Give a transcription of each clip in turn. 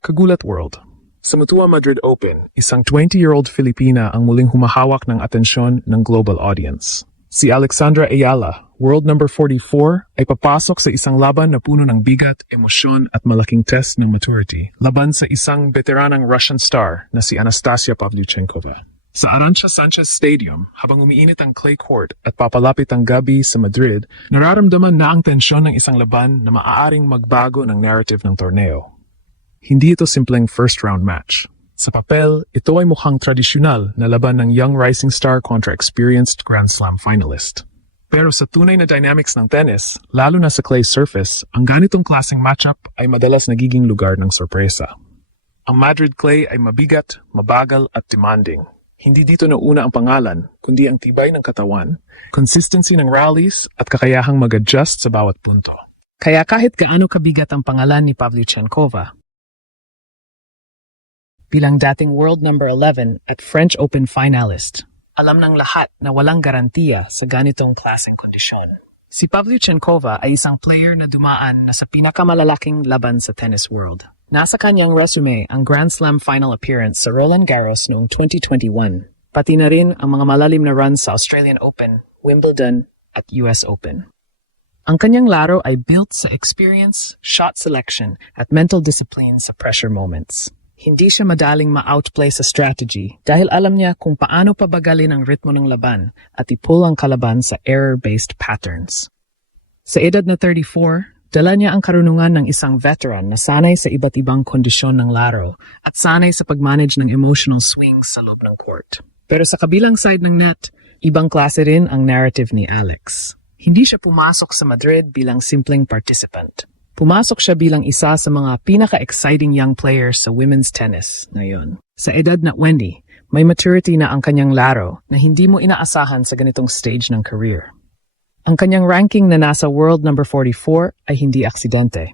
Kagulat World. Sa Mutua Madrid Open, isang 20-year-old Filipina ang muling humahawak ng atensyon ng global audience. Si Alexandra Ayala, world number 44, ay papasok sa isang laban na puno ng bigat, emosyon at malaking test ng maturity, laban sa isang veteranang Russian star na si Anastasia Pavlyuchenkova. Sa Arantxa Sanchez Stadium, habang umiinit ang clay court at papalapit ang gabi sa Madrid, nararamdaman na ang tensyon ng isang laban na maaaring magbago ng narrative ng torneo. Hindi ito simpleng first-round match. Sa papel, ito ay mukhang tradisyonal na laban ng young rising star kontra experienced Grand Slam finalist. Pero sa tunay na dynamics ng tennis, lalo na sa clay surface, ang ganitong klaseng matchup ay madalas nagiging lugar ng sorpresa. Ang Madrid clay ay mabigat, mabagal at demanding. Hindi dito nauna ang pangalan, kundi ang tibay ng katawan, consistency ng rallies at kakayahang mag-adjust sa bawat punto. Kaya kahit gaano kabigat ang pangalan ni Pavlyuchenkova, bilang dating world number 11 at French Open finalist, alam ng lahat na walang garantiya sa ganitong klaseng kondisyon. Si Pavlyuchenkova ay isang player na dumaan na sa pinakamalalaking laban sa tennis world. Nasa kanyang resume ang Grand Slam final appearance sa Roland Garros noong 2021, pati na rin ang mga malalim na runs sa Australian Open, Wimbledon at US Open. Ang kanyang laro ay built sa experience, shot selection at mental discipline sa pressure moments. Hindi siya madaling ma-outplay sa strategy dahil alam niya kung paano pabagalin ang ritmo ng laban at i-pull ang kalaban sa error-based patterns. Sa edad na 34, dala niya ang karunungan ng isang veteran na sanay sa iba't ibang kondisyon ng laro at sanay sa pag-manage ng emotional swings sa loob ng court. Pero sa kabilang side ng net, ibang klase rin ang narrative ni Alex. Hindi siya pumasok sa Madrid bilang simpleng participant. Pumasok siya bilang isa sa mga pinaka-exciting young players sa women's tennis ngayon. Sa edad na 20, may maturity na ang kanyang laro na hindi mo inaasahan sa ganitong stage ng career. Ang kanyang ranking na nasa world number 44 ay hindi aksidente,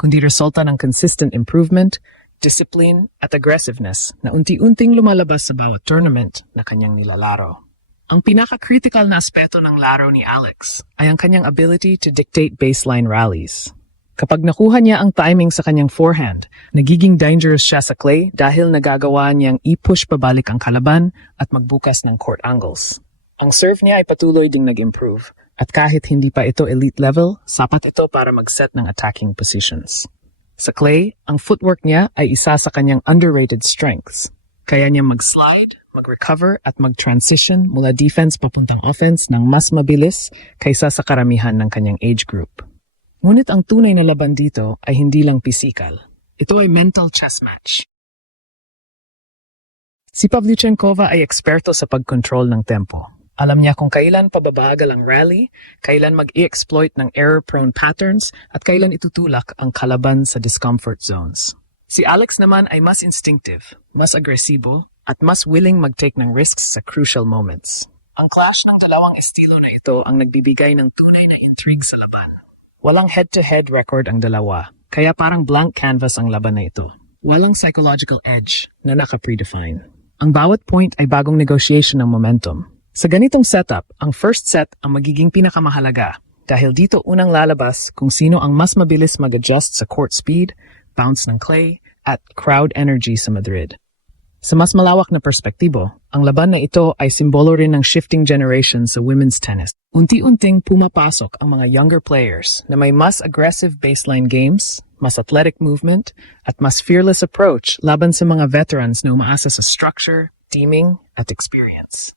kundi resulta ng consistent improvement, discipline at aggressiveness na unti-unting lumalabas sa bawat tournament na kanyang nilalaro. Ang pinaka-critical na aspeto ng laro ni Alex ay ang kanyang ability to dictate baseline rallies. Kapag nakuha niya ang timing sa kanyang forehand, nagiging dangerous siya sa clay dahil nagagawa niyang i-push pabalik ang kalaban at magbukas ng court angles. Ang serve niya ay patuloy ding nag-improve at kahit hindi pa ito elite level, sapat ito para mag-set ng attacking positions. Sa clay, ang footwork niya ay isa sa kanyang underrated strengths. Kaya niya mag-slide, mag-recover at mag-transition mula defense papuntang offense ng mas mabilis kaysa sa karamihan ng kanyang age group. Ngunit ang tunay na laban dito ay hindi lang pisikal. Ito ay mental chess match. Si Pavlyuchenkova ay eksperto sa pag-control ng tempo. Alam niya kung kailan pababagal ang rally, kailan mag-i-exploit ng error-prone patterns, at kailan itutulak ang kalaban sa discomfort zones. Si Alex naman ay mas instinctive, mas agresibo, at mas willing mag-take ng risks sa crucial moments. Ang clash ng dalawang estilo na ito ang nagbibigay ng tunay na intrigue sa laban. Walang head-to-head record ang dalawa, kaya parang blank canvas ang laban na ito. Walang psychological edge na naka-predefine. Ang bawat point ay bagong negotiation ng momentum. Sa ganitong setup, ang first set ang magiging pinakamahalaga dahil dito unang lalabas kung sino ang mas mabilis mag-adjust sa court speed, bounce ng clay, at crowd energy sa Madrid. Sa mas malawak na perspektibo, ang laban na ito ay simbolo rin ng shifting generation sa women's tennis. Unti-unting pumapasok ang mga younger players na may mas aggressive baseline games, mas athletic movement, at mas fearless approach laban sa mga veterans na umaasa sa structure, teaming, at experience.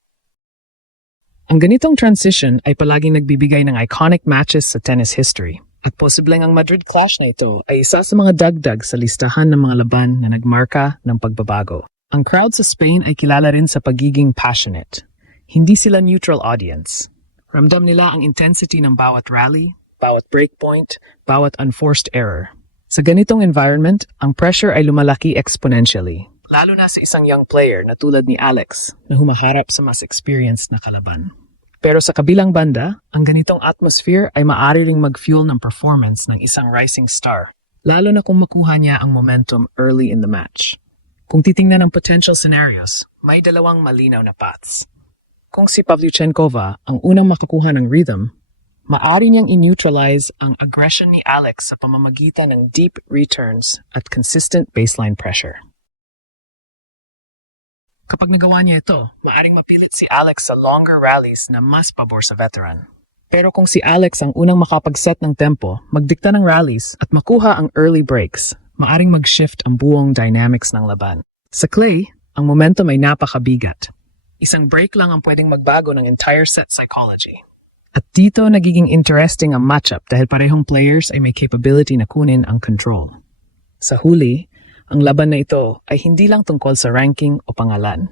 Ang ganitong transition ay palaging nagbibigay ng iconic matches sa tennis history. At posibleng ang Madrid clash na ito ay isa sa mga dagdag sa listahan ng mga laban na nagmarka ng pagbabago. Ang crowd sa Spain ay kilala rin sa pagiging passionate. Hindi sila neutral audience. Ramdam nila ang intensity ng bawat rally, bawat breakpoint, bawat unforced error. Sa ganitong environment, ang pressure ay lumalaki exponentially. Lalo na sa isang young player na tulad ni Alex na humaharap sa mas experienced na kalaban. Pero sa kabilang banda, ang ganitong atmosphere ay maaari ring mag-fuel ng performance ng isang rising star, lalo na kung makuha niya ang momentum early in the match. Kung titingnan ang potential scenarios, may dalawang malinaw na paths. Kung si Pavlyuchenkova ang unang makakuha ng rhythm, Maari niyang i-neutralize ang aggression ni Alex sa pamamagitan ng deep returns at consistent baseline pressure. Kapag nagawa niya ito, maaring mapilit si Alex sa longer rallies na mas pabor sa veteran. Pero kung si Alex ang unang makapag-set ng tempo, magdikta ng rallies at makuha ang early breaks, maaring mag-shift ang buong dynamics ng laban. Sa clay, ang momentum ay napakabigat. Isang break lang ang pwedeng magbago ng entire set psychology. At dito nagiging interesting ang matchup dahil parehong players ay may capability na kunin ang control. Sa huli, ang laban na ito ay hindi lang tungkol sa ranking o pangalan.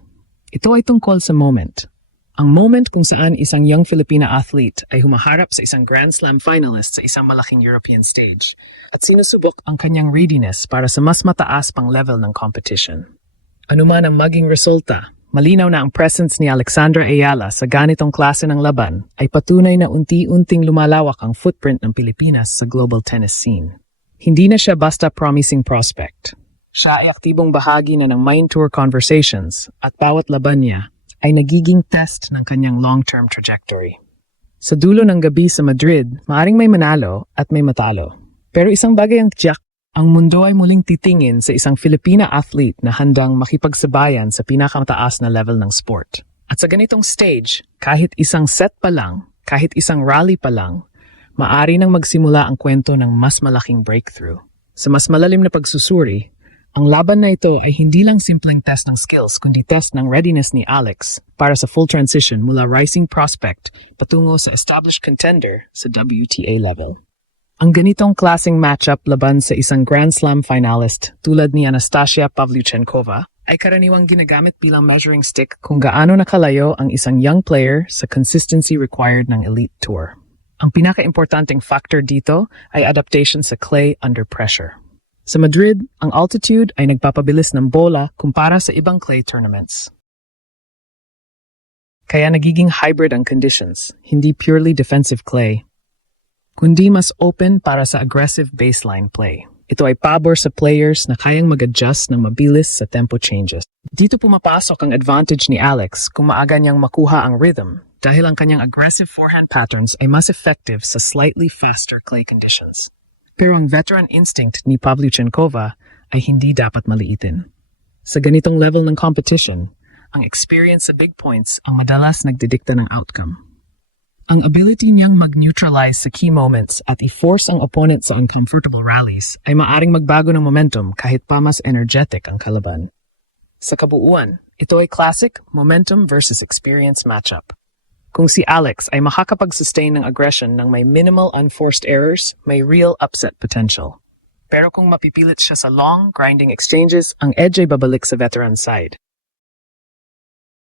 Ito ay tungkol sa moment. Ang moment kung saan isang young Filipina athlete ay humaharap sa isang Grand Slam finalist sa isang malaking European stage at sinusubok ang kanyang readiness para sa mas mataas pang level ng competition. Ano man ang maging resulta, malinaw na ang presence ni Alexandra Ayala sa ganitong klase ng laban ay patunay na unti-unting lumalawak ang footprint ng Pilipinas sa global tennis scene. Hindi na siya basta promising prospect. Siya ay aktibong bahagi na ng main tour conversations at bawat laban niya ay nagiging test ng kanyang long-term trajectory. Sa dulo ng gabi sa Madrid, maaring may manalo at may matalo. Pero isang bagay ang tiyak, ang mundo ay muling titingin sa isang Filipina athlete na handang makipagsabayan sa pinakamataas na level ng sport. At sa ganitong stage, kahit isang set pa lang, kahit isang rally pa lang, maaari nang magsimula ang kwento ng mas malaking breakthrough. Sa mas malalim na pagsusuri, ang laban na ito ay hindi lang simpleng test ng skills kundi test ng readiness ni Alex para sa full transition mula rising prospect patungo sa established contender sa WTA level. Ang ganitong klaseng matchup laban sa isang Grand Slam finalist tulad ni Anastasia Pavlyuchenkova ay karaniwang ginagamit bilang measuring stick kung gaano nakalayo ang isang young player sa consistency required ng elite tour. Ang pinaka-importanting factor dito ay adaptation sa clay under pressure. Sa Madrid, ang altitude ay nagpapabilis ng bola kumpara sa ibang clay tournaments. Kaya nagiging hybrid ang conditions, hindi purely defensive clay, kundi mas open para sa aggressive baseline play. Ito ay pabor sa players na kayang mag-adjust ng mabilis sa tempo changes. Dito pumapasok ang advantage ni Alex kung maaga niyang makuha ang rhythm dahil ang kanyang aggressive forehand patterns ay mas effective sa slightly faster clay conditions. Pero ang veteran instinct ni Pavlyuchenkova ay hindi dapat maliitin. Sa ganitong level ng competition, ang experience sa big points ang madalas nagdidikta ng outcome. Ang ability niyang mag-neutralize sa key moments at i-force ang opponent sa uncomfortable rallies ay maaring magbago ng momentum kahit pa mas energetic ang kalaban. Sa kabuuan, ito ay classic momentum versus experience matchup. Kung si Alex ay makakapag-sustain ng aggression ng may minimal unforced errors, may real upset potential. Pero kung mapipilit siya sa long, grinding exchanges, ang edge ay babalik sa veteran side.